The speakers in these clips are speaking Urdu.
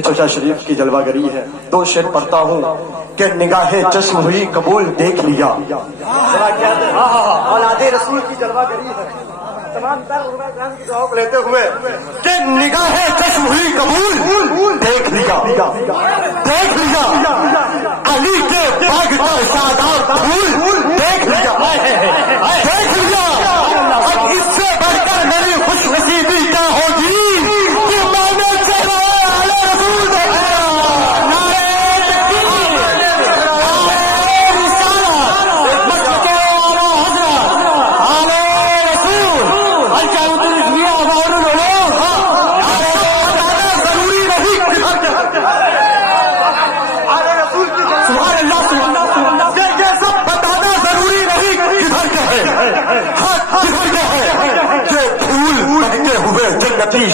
کہ چچا شریف کی جلوہ گری ہے. دو شعر پڑھتا ہوں کہ نگاہ چشم ہوئی قبول دیکھ لیا. اولاد رسول کی جلوہ گری ہے. تمام تر علماء کرام کی دعاؤں کو لیتے ہوئے کہ نگاہ چشم ہوئی قبول دیکھ لیا. دیکھ لیا علی کے باغ کا شاداب پھول دیکھ لیا. دیکھ لیا اب اس سے بڑھ کر میری خوش نصیبی کیا ہوگی کہ میں نے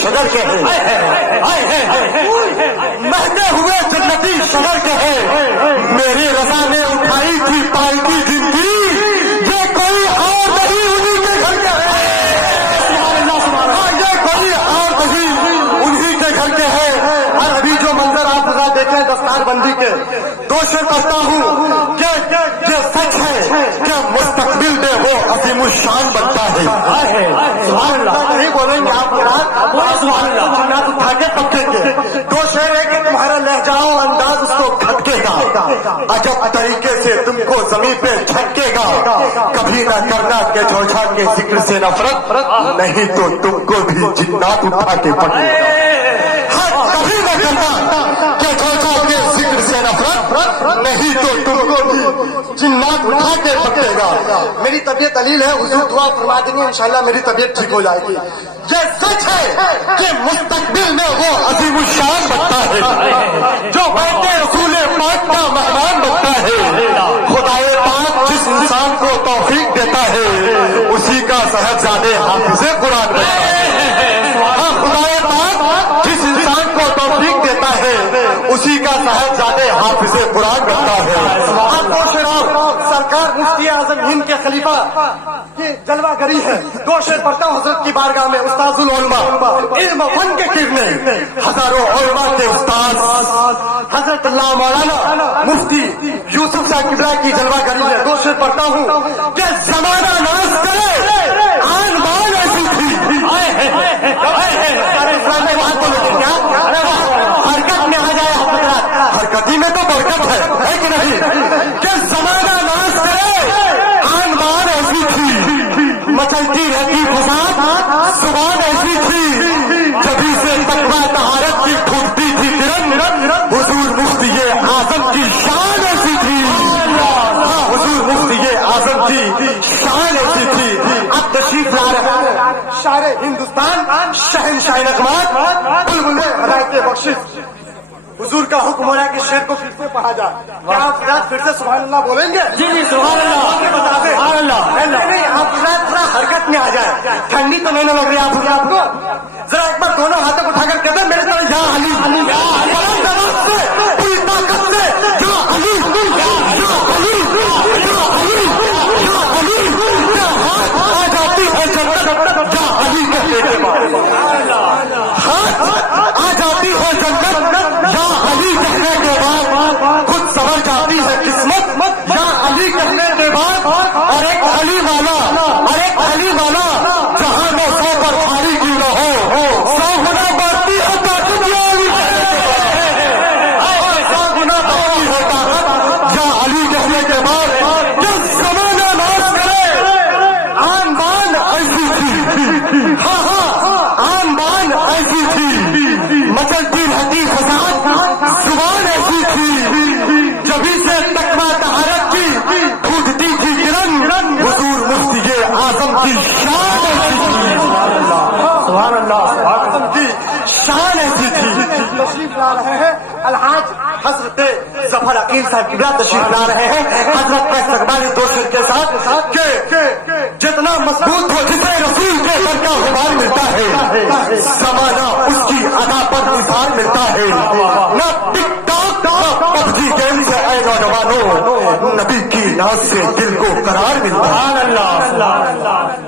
شجر کے ہیں مہندے ہوئے جنتی شجر کے ہیں. میری رضا نے اٹھائی تھی پالتی زندگی یہ کوئی اور نہیں انہی کے گھر کے ہے. یہ کوئی اور نہیں انہی کے گھر کے ہے. اور ابھی جو منظر آپ ذرا دیکھیں دستار بندی کے دو شعر پڑھتا ہوں کہ یہ سچ ہے کہ مستقبل میں وہ عظیم الشان بنتا ہے. نہیں بولیں گے آپ اٹھا کے پکڑیں گے. دو شعر ہے کہ تمہارا لہجہ و انداز اس کو کھٹکے گا. عجب طریقے سے تم کو زمین پہ جھٹکے گا. کبھی نہ کرنا کہ جوجھا کے ذکر سے نفرت نہیں تو تم کو بھی جنات اٹھا کے پکڑے گا. کبھی نہ کرنا کہ جوجھا کے ذکر سے نفرت نہیں تو تم کو بھی جنات اٹھا کے پکڑے گا. میری طبیعت علیل ہے حضور دعا فرما دیں گے انشاءاللہ میری طبیعت ٹھیک ہو جائے گی. یہ سچ ہے کہ مستقبل میں وہ عظیم الشان بنتا ہے جو بیٹے رسول پاک کا مہمان بنتا ہے. خدائے پاک جس انسان کو توفیق دیتا ہے اسی کا صاحبزادے حافظ قرآن بنتا ہے. خدائے پاک جس انسان کو توفیق دیتا ہے اسی کا صاحبزادے حافظ قرآن بنتا ہے. سرکار مفتی اعظم ہند کے خلیفہ کی جلوہ گری ہے. دو شعر پڑھتا ہوں حضرت کی بارگاہ میں. استاذ العلماء علم و فن کے کرنے ہزاروں علماء کے استاد حضرت اللہ مولانا مفتی یوسف صاحب قبلہ کی جلوہ گری ہے. دو شعر پڑھتا ہوں کہ زمانہ ناز کرے آن مان ایسی تھی حرکت میں آ جائے حضرات. حرکتی میں تو برکت ہے کہ نہیں کہ زمانہ ناز کرے آن مان ایسی تھی مچلتی رہتی فساد زبان ایسی تھی جبھی سے تقویٰ طہارت کی پھوٹتی تھی کرن. حضور مفتی اعظم کی شان ایسی تھی. حضور مفتی اعظم کی شان ایسی تھی. اب تشریف لا رہے شاعر ہندوستان شہنشاہ نغمات بلبل ہدایت بخشش. حضور کا حکم ہو رہا ہے کہ شعر کو پھر سے پڑھا جائے. کیا آپ حضرات پھر سے سبحان اللہ بولیں گے؟ جی جی سبحان اللہ. بتا دیں سبحان اللہ. نہیں آپ حضرات تھوڑا حرکت میں آ جائے. ٹھنڈی تو نہیں نہ لگ رہی آپ کو. ذرا ایک بار دونوں ہاتھوں اٹھا کر کہتے ہیں میرے طرح یا علی پوری طاقت سے یا علی آ جاتی ہے جنت یا علی کہنے کے بعد آ جاتی ہے جنت یا علی کہنے کے بعد خود سنور جاتی ہے قسمت یا علی کہنے کے بعد. اور ایک علی والا جہاں میں سو پر بھاری کی نہ ہو سو گنا بڑھتی ہے طاقت یا علی سو گنا بڑھتی ہے طاقت یا علی کہنے کے بعد. جس زمانہ ناز کرے آن بان ایسی تھی. آن بان ایسی تھی مچلتی رہتی فساد زبان ایسی تھی جبھی سے تقویٰ طہارت کی پھوٹتی تھی کرن. حضور مفتی اعظم کی شان ایسی تھی. سبحان اللہ. اعظم کی شان ایسی تھی. تشریف لا رہے ہیں الحاج حضرت ظفر عقیل صاحب قبلہ تشریف لا رہے ہیں. حضرت کا استقبالی دو شعر کے ساتھ کہ جتنا مضبوط ہو جسے رسول کے در کا غبار ملتا ہے زمانہ اس کی ادا پر نثار ملتا ہے. نہ ٹک ٹاک پبجی گیم سے اے نوجوانوں نبی کی ناز سے دل کو قرار ملتا ہے.